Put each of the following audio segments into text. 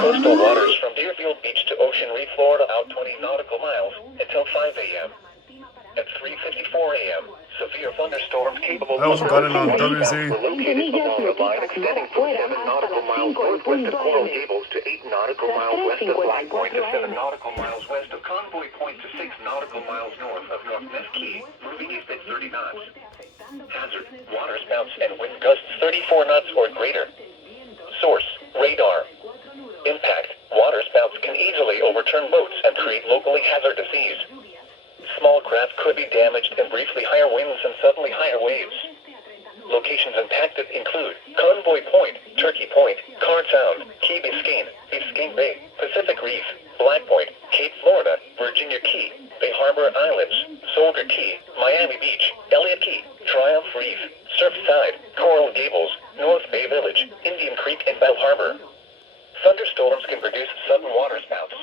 Coastal waters from Deerfield Beach to Ocean Reef, Florida, out 20 nautical miles until 5 a.m. At 3:54 a.m., severe thunderstorms capable I also got it on waterspouts WZ. were located along a line extending from 7 nautical miles northwest of Coral Gables to 8 nautical miles west of Black Point to 7 nautical miles west of Convoy Point to 6 nautical miles north of North Mesquite, moving east at 30 knots. Hazard: waterspouts and wind gusts 34 knots or greater. Source: radar. Impact: waterspouts can easily overturn boats and create locally hazardous seas. Small craft could be damaged in briefly higher winds and suddenly higher waves. Locations impacted include Convoy Point, Turkey Point, Card Sound, Key Biscayne, Biscayne Bay, Pacific Reef, Black Point, Cape Florida, Virginia Key, Bay Harbor Islands, Soldier Key, Miami Beach, Elliott Key, Triumph Reef, Surfside, Coral Gables, North Bay Village, Indian Creek, and Bell Harbor. Thunderstorms can produce sudden waterspouts.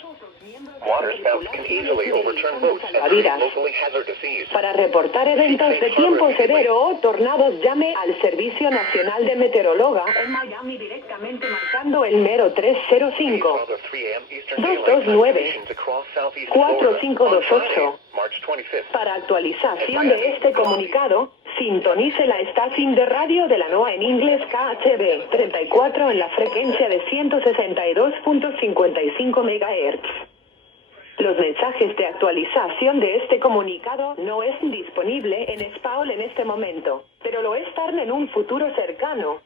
Waterspouts can easily overturn boats and create locally hazardous seas. Para reportar eventos de tiempo severo o tornados, llame al Servicio Nacional de Meteorología en Miami directamente marcando el mero 305-229-4528. Para actualización de este comunicado, sintonice la estación de radio de la NOAA en inglés KHB34 en la frecuencia de 162.55 MHz. Los mensajes de actualización de este comunicado no es disponible en español en este momento, pero lo estarán en un futuro cercano.